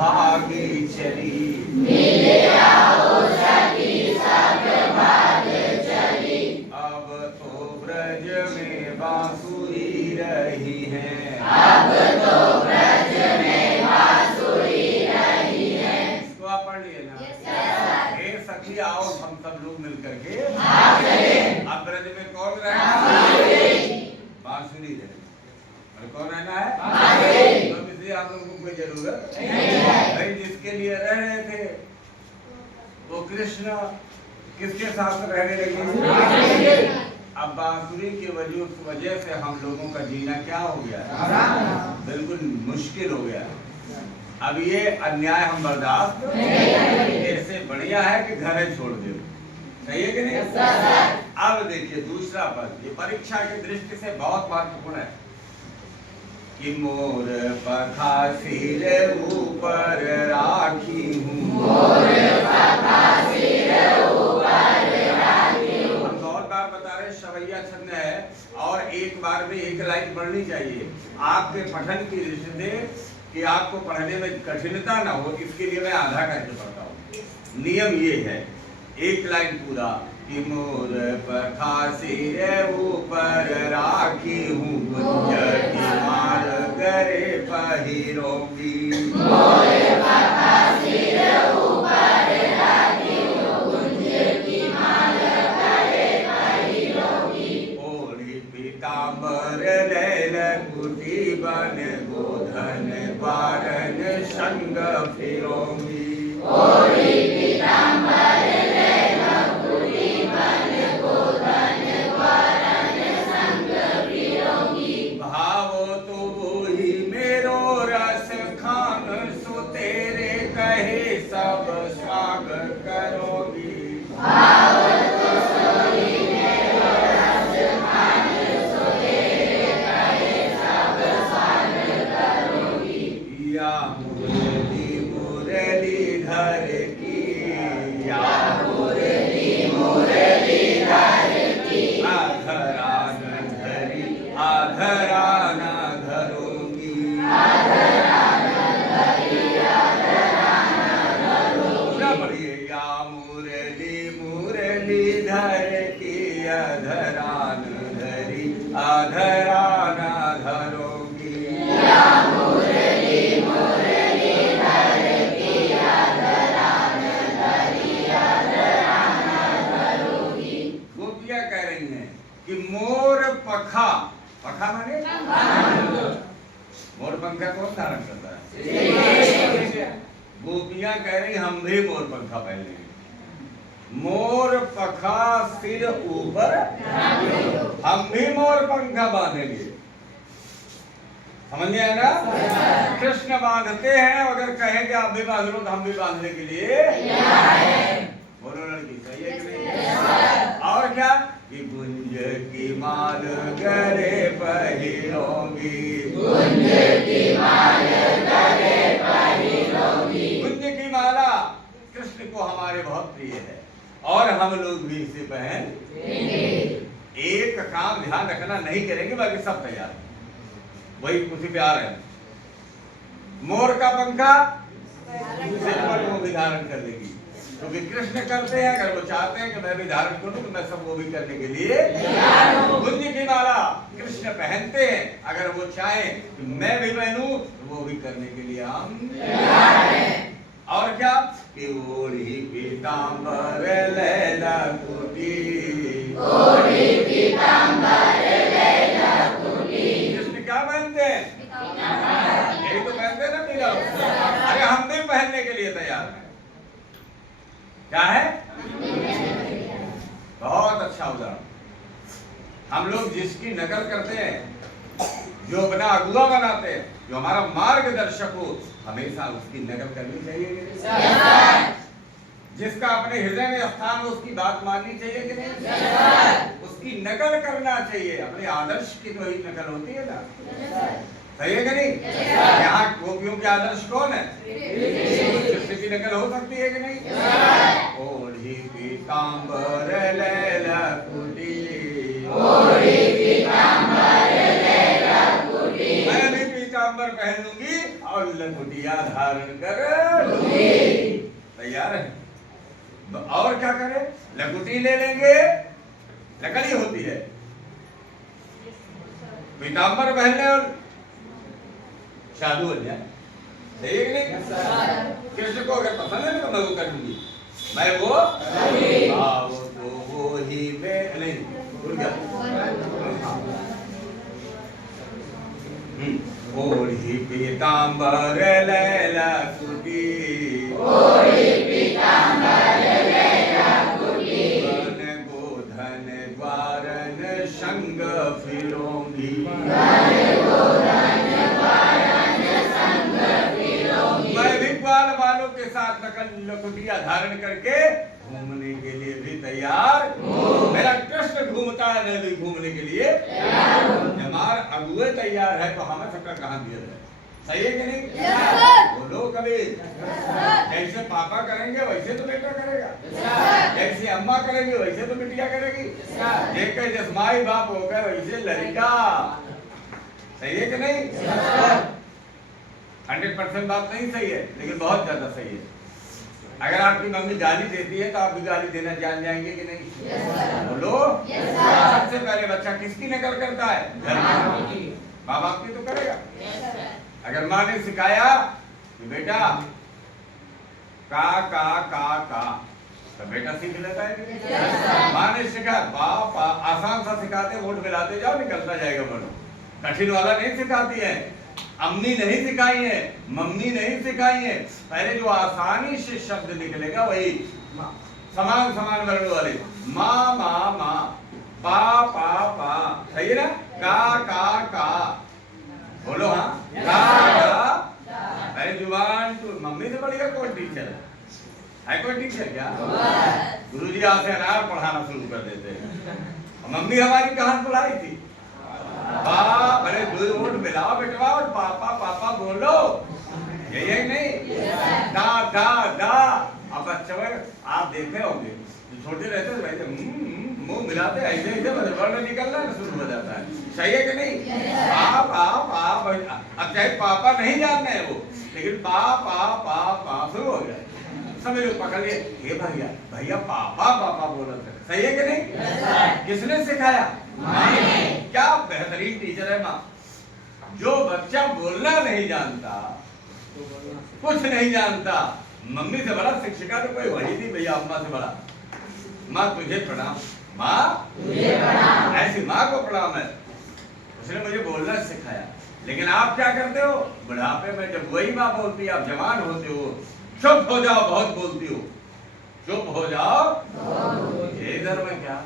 भागी चली, मिलिया हो सखी सब भाग चली। अब तो ब्रज में बांसुरी रही है, अब तो ब्रज में बांसुरी रही है। इसको आप पढ़ लिए ना? हे सखी आओ हम सब लोग मिलकर के अब ब्रज में कौन रहे? बांसुरी रहे। और कौन रहना है? तो इसलिए आप लोगों को कोई जरूरत नहीं। जिसके लिए रह रहे थे वो कृष्ण किसके साथ रहने लगे? अब बांसुरी की वजह से हम लोगों का जीना क्या हो गया? बिल्कुल मुश्किल हो गया। अब ये अन्याय हम बर्दाश्त इससे बढ़िया है कि घर छोड़ दो। सही है कि नहीं? अब देखिए दूसरा पद, ये परीक्षा की दृष्टि से बहुत महत्वपूर्ण है कि मोर पखा सिर ऊपर राखी हूँ, मोर पखा सिर ऊपर राखी हूँ। हम बहुत बार बता रहे सवैया छंद है और एक बार में एक लाइन पढ़नी चाहिए। आपके पठन की दृष्टि से कि आपको पढ़ने में कठिनता ना हो, इसके लिए मैं आधा करके पढ़ता हूँ। नियम ये है, एक लाइन पूरा कि मोर पखा सिर ऊपर राखी हूँ, गुंज की मार करे पहिरोगी। मोर पखा सिर ऊपर राखी हूँ, गुंज की मार करे पहिरोगी। ओढ़ी पीताम्बर लैल कुटी बन गोधन बारन संग फिरोगी। ओढ़ी पीताम्बर लैल कुटी बन गोधन बारन संग फिरोगी। भावो तो वही मेरो रस खान, सो तेरे कहे सब स्वागत करोगी। भाव तो सोई मेरो रस खान, सो तेरे कहे सब स्वागत करोगी। या मुरली घर की, या मुरली धर की। आधरान धरी आधरान धरोगी। आधरान धरी आधरान धरोगी। पूरा पढ़िए। या मुरली धर की, आधरान धरी आधरान धरोगी। या मुरली धर की, आधरान धरी आधरान धरोगी। गोपियां कह रही हैं कि मोर पखा, पखा माने मोर पंखा कौन धारण करता है? गोपियां कह रही हम भी मोर पंखा पहनेंगे। मोर पखा सिर ऊपर, हम भी मोर पंखा बांधेंगे। समझ में आया ना? कृष्ण बांधते हैं, अगर कहेंगे आप भी बांध लो तो हम भी बांधने के लिए बोलो लड़की। सही है कि नहीं? और क्या कि गुंज की माल गले पहिरोगी। गुंज की माल गले पहिरोगी। गुंज की माला कृष्ण को हमारे बहुत प्रिय है और हम लोग भी इसे पहन। एक काम ध्यान रखना, नहीं करेंगे बाकी सब तैयार है, वही उसी पे आ रहे हैं। मोर का पंखा सिर पर वो भी धारण कर लेगी, क्योंकि कृष्ण करते हैं। अगर वो चाहते हैं कि मैं भी धारण करूं तो मैं सब वो भी करने के लिए। गुंज की माला कृष्ण पहनते हैं, अगर वो चाहें कि मैं भी पहनूं तो वो भी करने के लिए हम। और क्या कि ओढ़ी पीताम्बर लैला कुटी, ओढ़ी पीताम्बर लैला कुटी। कृष्ण क्या पहनते हैं? यही तो पहनते हैं ना पीला। अरे हम भी पहनने के लिए तैयार हैं। क्या है? बहुत अच्छा उदाहरण। हम लोग जिसकी नकल करते हैं, जो अपना अगुआ बनाते हैं, जो हमारा मार्गदर्शक हो, हमेशा उसकी नकल करनी चाहिए कि नहीं? जिसका अपने हृदय में स्थान हो उसकी बात माननी चाहिए कि नहीं? उसकी नकल करना चाहिए। अपने आदर्श की तो ही नकल होती है ना। सही है कि नहीं? यहाँ गोपियों के आदर्श कौन है? कृष्ण की नकल हो सकती है कि नहीं? ओढ़ी पीताम्बर लैला कुटी, मैं भी पीताम्बर पहनूंगी और और लंगोटिया धारण कर तैयार है। और क्या करें? लंगोटी ले लेंगे, लकड़ी होती है, पीताम्बर पहन ले और साधु बन जाए। सही है कि नहीं? कृष्ण को अगर पसंद है तो मैं वो करूंगी, मैं वो तो वो ही मैं नहीं भूल गया। ओढ़ी पीताम्बर लैला कुटी, ओढ़ी पीताम्बर लैला कुटी, वन गोधन द्वारन संग फिरोंगी, वन गोधन द्वारन संग फिरोंगी। मैं भी ग्वाल वालों के साथ लकुटिया धारण करके घूमने के लिए भी तैयार। मेरा कृष्ण घूमता है, मैं भी घूमने के लिए हमार अगुए तैयार है तो हमें सबका कहां दिया जाए। सही है कि नहीं? बोलो कबीर। जैसे पापा करेंगे वैसे तो बेटा करेगा, जैसे अम्मा करेगी वैसे तो बिटिया करेगी, जैसे माई बाप हो गए वैसे लड़का। सही है कि नहीं? 100% बात नहीं सही है, लेकिन बहुत ज्यादा सही है। अगर आपकी मम्मी गाली देती है तो आप भी गाली देना जान जाएंगे कि नहीं? बोलो। सबसे पहले बच्चा किसकी नकल करता है? घर में माँ बाप की तो करेगा। अगर माँ ने सिखाया कि बेटा का तो बेटा सीख लेता है। माँ ने सिखाया बाप आसान सा सिखाते, वोट मिलाते जाओ, निकलता जाएगा। बोलो कठिन वाला नहीं सिखाती है, अम्मी नहीं सिखाई है, मम्मी नहीं सिखाई है। पहले जो आसानी से शब्द निकलेगा वही समान समान वर्ण वाले माँ माँ माँ, पा पा पा। सही है ना? का बोलो। हाँ का। पहले जुबान तो मम्मी से बढ़िया कौन टीचर है? कोई टीचर क्या? गुरुजी आज से अनार पढ़ाना शुरू कर देते हैं। मम्मी हमारी कहाँ पढ़ाई थी? अरे दूध मिलाओ बेटवा और पापा पापा बोलो, यही नहीं? दा दा दा। अब बच्चे आप देखे होंगे छोटे रहते थे वैसे मुंह मिलाते ऐसे ऐसे वर्ण निकलना शुरू हो जाता है। सही है कि नहीं? आप अब चाहे पापा नहीं जानते हैं वो, लेकिन पा शुरू हो गया। समझ लो, पकड़ लिए, हे भैया भैया पापा पापा बोला था। सही है कि नहीं? किसने सिखाया? क्या बेहतरीन टीचर है माँ। जो बच्चा बोलना नहीं जानता, कुछ नहीं जानता, मम्मी से बड़ा शिक्षिका तो कोई वही थी भैया, अम्मा से बड़ा। माँ तुझे प्रणाम, माँ तुझे प्रणाम, ऐसी माँ को प्रणाम है, उसने मुझे बोलना सिखाया। लेकिन आप क्या करते हो? बुढ़ापे में जब वही माँ बोलती है, आप जवान होते हो, चुप हो जाओ, बहुत बोलती हो, चुप हो जाओ। इधर में क्या?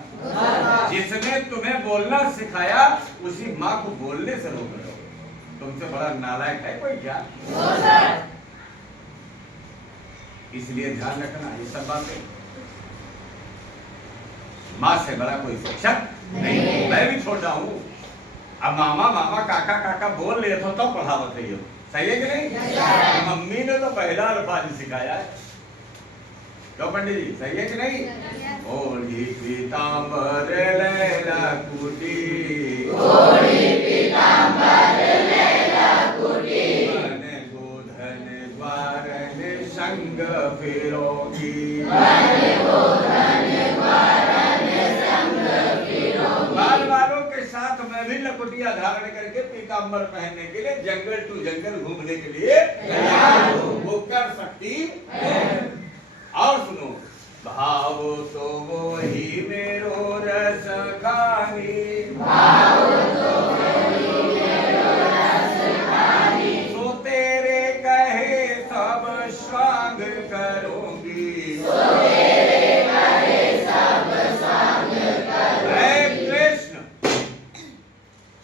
जिसने तुम्हें बोलना सिखाया उसी माँ को बोलने से रोक रहे हो। तुमसे बड़ा नालायक है कोई क्या? इसलिए ध्यान रखना ये सब बातें। माँ से बड़ा कोई शिक्षक नहीं। मैं भी छोटा हूँ, अब मामा मामा काका काका बोल रहे थे तो पढ़ावत है। सही है कि नहीं? मम्मी ने तो पहला अल्फाज सिखाया है। क्यों पंडित जी? सही है कि नहीं? ओढ़ी पीताम्बर लैला कुटी, ओढ़ी पीताम्बर लैला कुटी, वन गोधन द्वारन संग फिरोगी, वन गोधन द्वारन संग फिरोगी। बाल वालों के साथ मैं भी लकुटिया धारण करके पीताम्बर पहनने के लिए जंगल टू जंगल घूमने के लिए तैयार हूँ। वो कर सकती है। और सुनो, भाव तो वो ही मेरो रस खानी, भाव तो वही मेरो रस खानी, तो तेरे कहे सब स्वांग करूंगी, तो तेरे कहे सब स्वांग करूंगी। हे कृष्ण,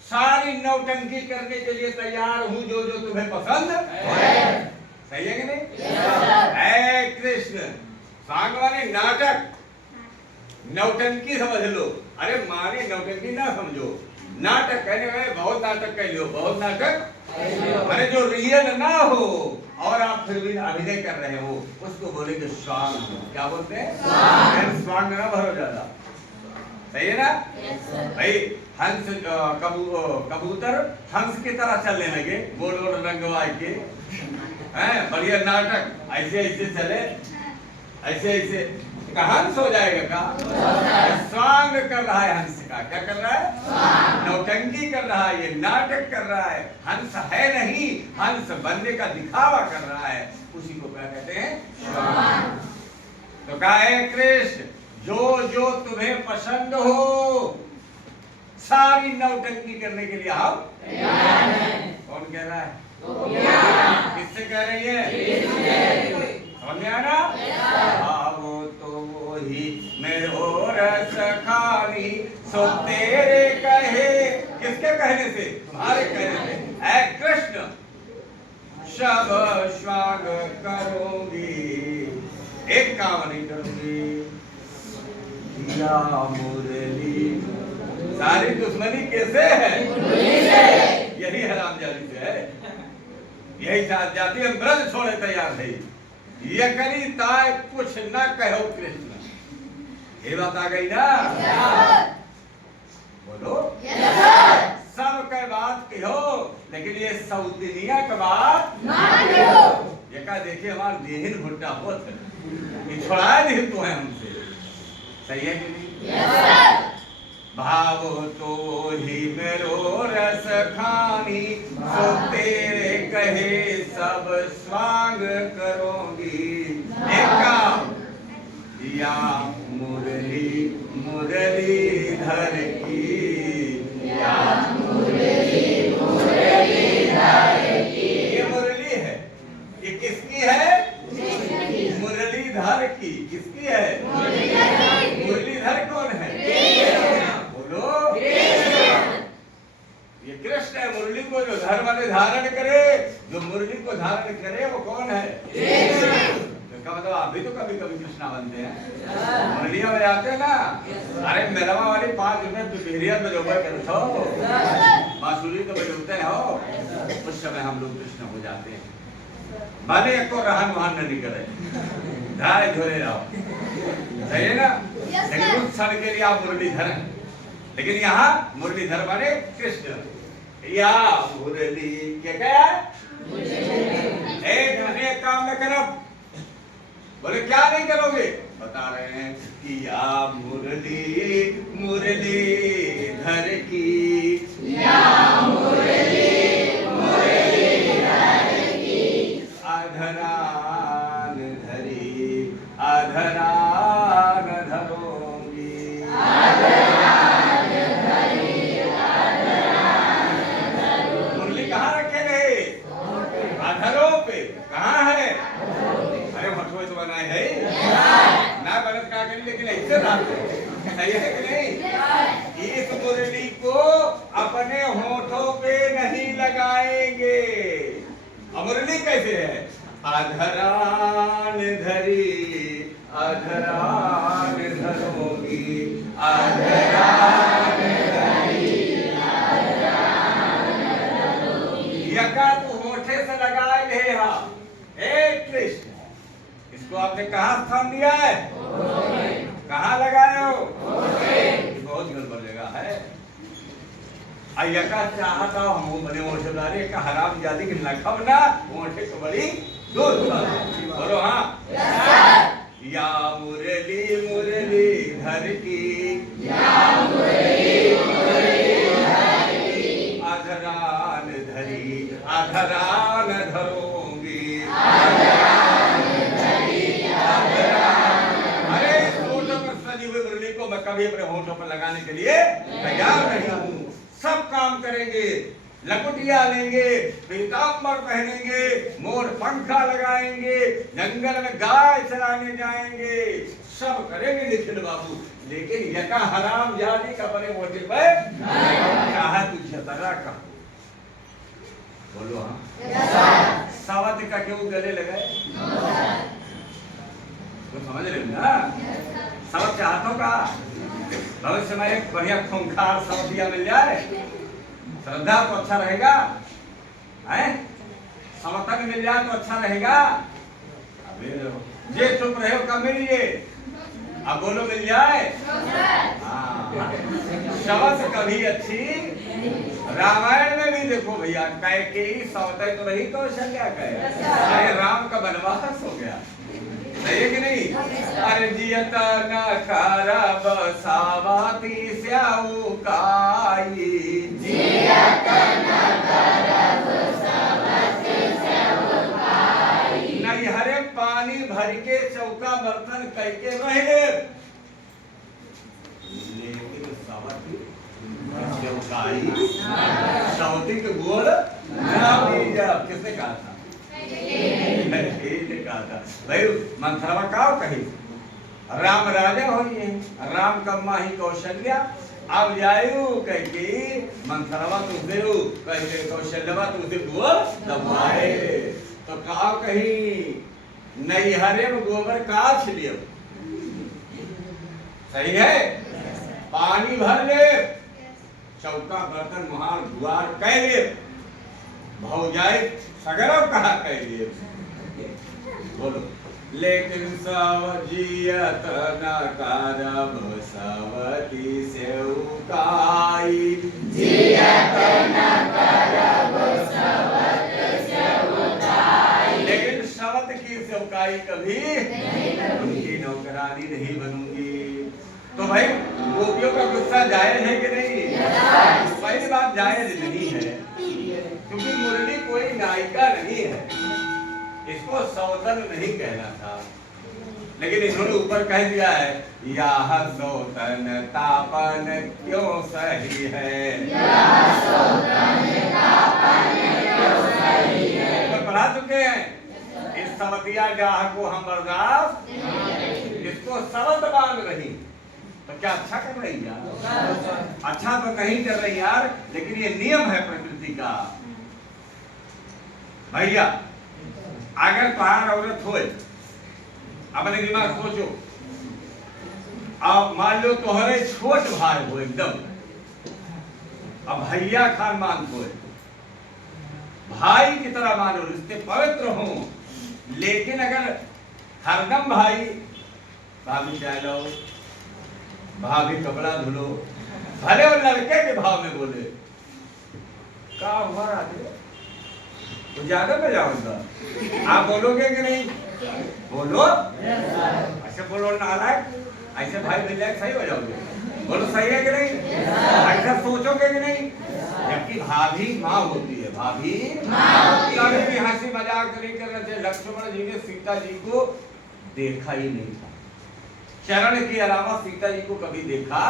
सारी नौटंकी करने के लिए तैयार हूँ जो जो तुम्हें पसंद है। सही है कि नहीं? हे कृष्ण, सांग वाले नाटक, नौटंकी समझ लो। अरे माने नौटंकी ना समझो, नाटक कहने वाले बहुत नाटक कह लो, बहुत नाटक। अरे जो रियल ना हो और आप फिर भी अभिनय कर रहे हो उसको बोलेंगे स्वांग। क्या बोलते हैं? स्वांग ना भरो ज्यादा। सही है ना? भाई हंस कबूतर हंस की तरह चलने लगे, गोल गोल रंगवा के, हैं बढ़िया नाटक, ऐसे ऐसे चले, ऐसे ऐसे का हंस हो जाएगा का? स्वांग कर रहा है हंस का, क्या कर रहा है? नौटंकी कर रहा है, ये नाटक कर रहा है, हंस है नहीं, हंस बनने का दिखावा कर रहा है, उसी को क्या कहते हैं? तो कहा है कृष्ण, जो जो तुम्हें पसंद हो सारी नौटंकी करने के लिए हम तैयार हैं। कौन कह रहा है? किससे कह रही है? समझ में आना? आवो तो वो ही मेरो रस खानी, सो तेरे कहे, किसके कहने से? तुम्हारे कहने से। ऐ कृष्ण शब स्वाग करोगी, एक काम नहीं करूंगी, या मुरली। सारी दुश्मनी कैसे है? यही हरामजादी से है, यही जाति हम ब्रज छोड़े तैयार है। ये करी ताय कुछ न कहो कृष्ण, ये बात आ गई ना? बोलो सब का बात कहो, लेकिन ये सौदिनिया का बात ना कहो। ये कहा देखिए हमारा देहिन भुट्टा होत है, ये छुड़ाए नहीं तो है हमसे, सही है कि नहीं? भाव तो ही मेरो रस खानी, सो तेरे कहे सब स्वांग करोगी। एक काम, या मुरली मुरली धर की, या मुरली मुरली धर की। ये मुरली है, ये किसकी है? मुरलीधर की। किसकी है? मुरलीधर कौन है? बोलो। ये कृष्ण है। मुरली को जो धर वाले धारण करे, जो मुरली को धारण करे वो कौन है? इसका मतलब आप भी तो कभी कभी कृष्णा बनते हैं, मुरलिया बजाते हैं ना। अरे मेलवा वाली 5 रुपए बिहरिया में जो करते हो, बांसुरी तो बजते हो, उस समय हम लोग कृष्ण हो जाते हैं। भले को रहन वहान नहीं करे, ढाई झोले रहो, सही है ना? लेकिन उस क्षण के लिए आप मुरलीधर हैं, लेकिन यहाँ मुरलीधर माने कृष्ण। या मुरली क्या क्या? एक काम न करो। बोले क्या नहीं करोगे? बता रहे हैं कि या मुरली मुरलीधर की, या मुरली मुरलीधर की, अधरान धरी अधरान धरोगी, अधरान धरी अधरान धरोगी। मुरली कहाँ रखे गए? अधरों पे। कहाँ है? अरे होठों तो बनाए है ना, बनत का करी, लेकिन ऐसे सही है कि नहीं? इस मुरली को अपने होठों पे नहीं लगाएंगे। मुरली कैसे है? अधरान धरी अधरान धरोगी, अधरान धरी अधरान धरोगी। यका तू होठे से लगाए ले। हाँ कृष्ण, इसको आपने कहाँ स्थान दिया है? कहाँ लगाए हो? बहुत गड़बड़ जगह है। अयका चाहता हम बने ओठे दारे का हराम जाति की लखब ना ओठे को बड़ी दूर बोलो। हाँ या मुरली मुरली धर की, या मुरली मुरली धर की, अधरान धरी अधरान धरोगी, अधरान धरी अधरान। अरे होठों पर सजी हुई मुरली को मैं कभी अपने होठों पर लगाने के लिए तैयार नहीं हूँ। सब काम करेंगे, लकुटिया लेंगे, पीतांबर पहनेंगे, मोर पंखा लगाएंगे, जंगल में गाय चराने जाएंगे, सब करेंगे निखिल बाबू। लेकिन यका हराम जाति का बने मोटे पे कहा तुझे तरा का बोलो। हाँ सावत का क्यों गले लगाए? तो समझ रहे ना? सब चाहतों का भविष्य में एक बढ़िया खूंखार सौतिया मिल जाए, श्रद्धा तो अच्छा रहेगा, हैं? समर्थन मिल जाए तो अच्छा रहेगा। ये चुप रहे हो कब मिलिए? अब बोलो मिल जाए। हाँ शवत कभी अच्छी। रामायण में भी देखो भैया, कैकेयी सौते तो रही कौशल्या कहे, अरे राम का वनवास हो गया, सही है कि नहीं? अरे जियत न करब सावती स्याऊ काई, जियत न करब सावती स्याऊ काई, नहीं हरे पानी भर के चौका बर्तन करके रहे, लेकिन सावती स्याऊ सौती के गोड़ ना लीजा। किसने कहा था? कहा था भाई मंथरवा का कही राम राजा होइए, राम कम्मा ही कौशल्या, अब जायु कह के मंथरवा तुझे कह के कौशल्यवा तुझे गोबर दबाए, तो का कही नैहरे में गोबर काछ लियो, सही है? पानी भर ले, चौका बर्तन मुहार द्वार कह ले, भौजाई सगरव कहा कह लिए, बोलो। लेकिन सवजियत न करब सवती स्याऊ काई, जियत न करब सवती स्याऊ काई, लेकिन सवत की सेवकाई कभी उनकी नौकरानी नहीं बनूंगी। तो भाई गोपियों का गुस्सा जायज है कि नहीं? पहली बात जायज नहीं है, क्योंकि मुरली कोई नायिका नहीं है, इसको सौतन नहीं कहना था, लेकिन इन्होंने ऊपर कह दिया है यह सौतन तापन क्यों सही है, यह सौतन तापन क्यों सही है। तो पढ़ा चुके हैं, इस सवतिया गाह को हम बर्दाश्त, इसको सवत मान रही, तो क्या अच्छा कर रही यार? अच्छा तो नहीं कर रही यार, लेकिन ये नियम है प्रकृति का। भैया अगर तुम्हारा औरत हो, अपने दिमाग सोचो, अब मान लो तुम्हारे छोट भाई हो एकदम, अब भैया खान मान हो, भाई की तरह मानो, रिश्ते पवित्र हो, लेकिन अगर हरदम भाई भाभी चाय लो, भाभी कपड़ा धुलो, भले वो लड़के के भाव में बोले, क्या हुआ राधे तो ज्यादा में जाऊंगा, आप बोलोगे कि नहीं? बोलो, ऐसे बोलो नालायक, ऐसे भाई मिल जाए सही हो जाओगे, बोलो सही है कि नहीं? ऐसा सोचोगे कि नहीं? जबकि भाभी माँ होती है, भाभी कभी भी हंसी मजाक नहीं कर रहे थे। लक्ष्मण जी ने सीता जी को देखा ही नहीं था, चरण के अलावा सीता जी को कभी देखा,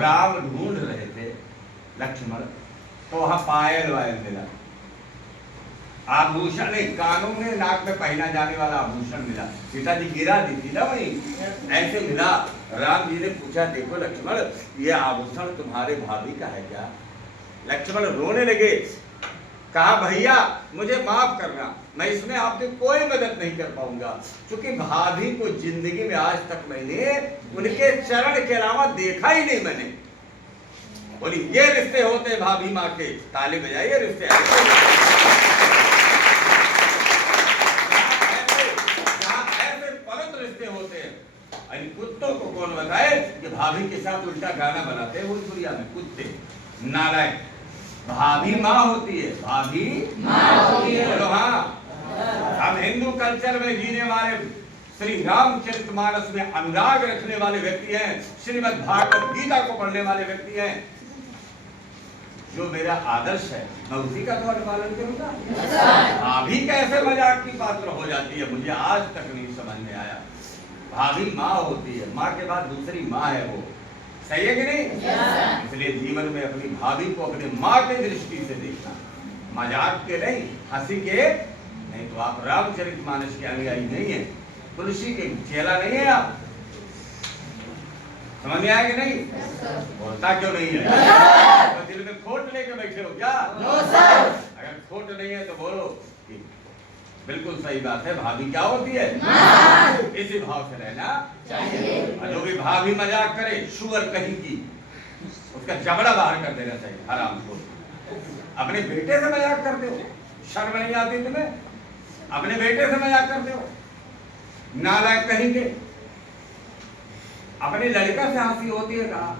राम ढूंढ रहे थे लक्ष्मण, तो वहां पायल वायल मिला, आभूषण नहीं, कानों में नाक में पहना जाने वाला आभूषण मिला, सीता जी गिरा दी थी ना वही, ऐसे मिला। राम जी ने पूछा देखो लक्ष्मण ये आभूषण तुम्हारे भाभी का है क्या? लक्ष्मण रोने लगे, कहा भैया मुझे माफ करना, मैं इसमें आपकी कोई मदद नहीं कर पाऊंगा, क्योंकि भाभी को जिंदगी में आज तक मैंने उनके चरण के अलावा देखा ही नहीं मैंने। बोली ये रिश्ते होते भाभी माँ के, ताली बजाइए रिश्ते ऐसे पवित्र रिश्ते होते हैं। कुत्तों को कौन बताए कि भाभी के साथ उल्टा गाना बनाते हैं भोजपुरिया में, कुत्ते नालायक। भाभी माँ होती है, भाभी माँ होती है, बोलो हाँ। हम हिंदू कल्चर में जीने वाले, श्री रामचरितमानस में अनुराग रखने वाले व्यक्ति हैं, श्रीमद् भागवत गीता को पढ़ने वाले व्यक्ति हैं, जो मेरा आदर्श है मैं उसी का तो अनुपालन करूंगा। भाभी कैसे मजाक की पात्र हो जाती है मुझे आज तक नहीं समझ में आया। भाभी माँ होती है, माँ के बाद दूसरी माँ है वो, सही है कि नहीं? इसलिए जीवन में अपनी भाभी को अपनी माँ की दृष्टि से देखना, मजाक के नहीं, हंसी के नहीं, तो आप रामचरितमानस के अनुयायी नहीं है, तुलसी के चेला नहीं है आप। समझ में आया कि नहीं? बोलता क्यों नहीं है? तो दिल में खोट लेके बैठे हो क्या? अगर खोट नहीं है तो बोलो कि बिल्कुल सही बात है, भाभी क्या होती है? इसी भाव से रहना चाहिए। और जो भी भाभी मजाक करे, शुगर कहीं की, उसका जबड़ा बाहर कर देना चाहिए हराम को। अपने बेटे से मजाक करते हो, शर्म नहीं आती तुम्हें? अपने बेटे से मजाक करते हो, नालायक कहीं के। अपने लड़का से हंसी होती है कहा,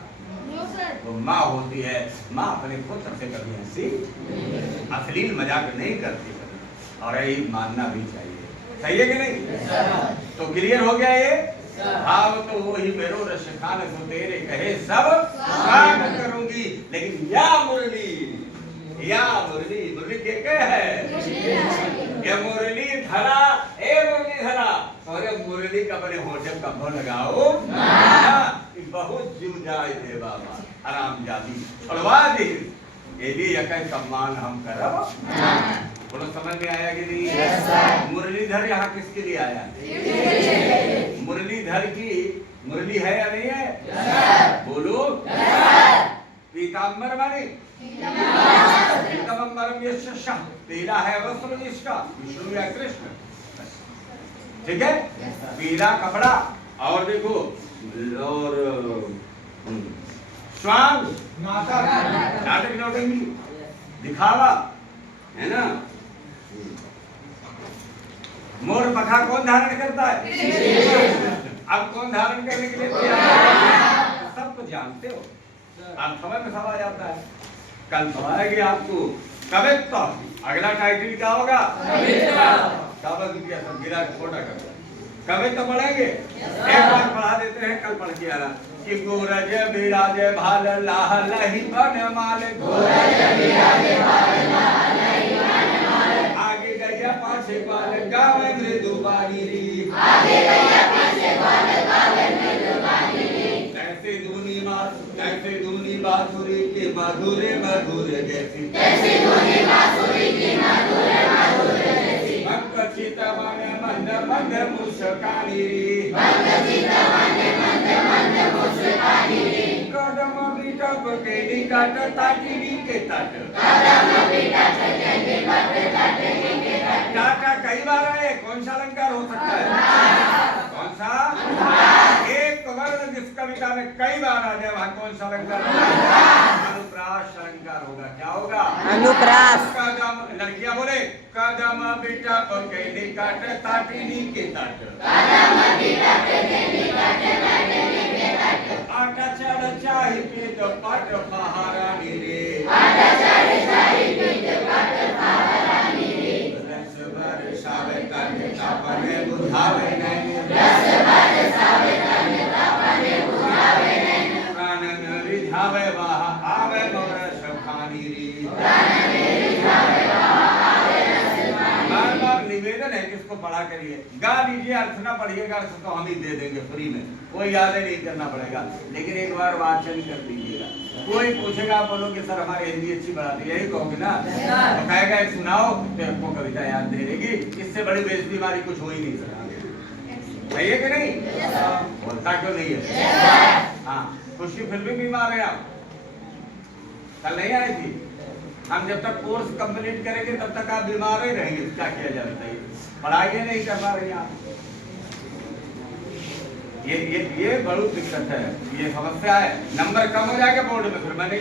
वो माँ होती है, माँ अपने पुत्र से कभी हंसी अश्लील मजाक नहीं करती कभी, और यही मानना भी चाहिए। सही है कि नहीं? तो क्लियर हो गया ये भाव। तो वही मेरो रस खान सो तेरे कहे सब गान करूंगी, लेकिन या मुरली मुरली के है ये मुरली धरा, ए मुरली धरा, अरे मुरली का बने होटल का भो लगाओ बहुत जीव जाए दे बाबा आराम जाती छोड़वा दी, यदि यह सम्मान हम करब। बोलो समझ में आया कि नहीं? मुरलीधर यहाँ किसके लिए आया? मुरलीधर की मुरली है या नहीं है? बोलो। पीताम्बर माने पीला है वस्त्र जिसका, विष्णु या कृष्ण, ठीक है? पीला कपड़ा, और देखो और स्वांग नाटक नौटंकी दिखावा है ना। मोर पंखा कौन धारण करता है? अब कौन धारण करने के लिए तैयार? सब कुछ जानते हो, आप समझ में सब आ जाता है। कल पढ़ाएंगे आपको कवित्व, अगला टाइटल क्या होगा? छोटा कवित्व पढ़ेंगे, एक बार पढ़ा देते हैं, कल पढ़ के आना कि गोरज बिराज भाल लाह लही बन माल, गोरज बिराज भाल लाह लही बन माल, आगे गया पाछे बाल गावे मृदु बानी री, आगे गया पाछे बाल गावे मृदु बानी री, ऐसे धुनी बांसुरी की मधुरे मधुरे जैसी, ऐसे धुनी बांसुरी की मधुरे मधुरे जैसी, चिता माने मंद मंद मुस्कानी री, चिता माने मंद मंद मुस्कानी री, कदम बीटा के निकट ताटी के तट, कदम बीटा के निकट ताटी के तट। टाटा कई बार आए, कौन सा अलंकार हो सकता है? कौन सा? एक वर्ण जिस कविता में कई बार आ जाए वहां कौन सा अलंकार होगा? अनुप्रास अलंकार होगा। क्या होगा? अनुप्रास। कदम, लड़कियां बोले कदम बेटा के निकट ताटिनी के तट, कदम बेटा के निकट ताटिनी के तट, आटा चढ़ चाही पीत पट महारानी रे, आटा चढ़ चाही पीत पट महारानी रे, रस बरसावे तन तापने बुझावे नहीं, रस बरसावे तन तापने बुझावे नहीं, प्राणन रिझावे वाह आवे मोर सखानी रे, प्राणन रिझावे निवेदन है कि इसको पढ़ा करिए, गा लीजिए, अर्थ ना पढ़िएगा अर्थ तो हम ही दे देंगे फ्री में, कोई याद नहीं करना पड़ेगा, लेकिन एक बार वाचन कर दीजिएगा। कोई पूछेगा बोलो कि सर हमारी हिंदी अच्छी बढ़ाती है, यही कहोगे ना, तो कहेगा एक सुनाओ तो आपको कविता याद दे देगी, इससे बड़ी बेइज्जती हमारी कुछ हो ही नहीं सकती। है कि नहीं? बोलता क्यों नहीं है? हाँ, खुशी फिर भी बीमार है आप, कल नहीं आई थी। हम जब तक कोर्स कंप्लीट करेंगे तब तक आप बीमार ही रहेंगे, क्या किया जाए बताइए? पढ़ाई नहीं कर पा रहे आप, ये बड़ी दिक्कत है, ये समस्या है। नंबर कम हो जाएगा बोर्ड में, फिर मैं नहीं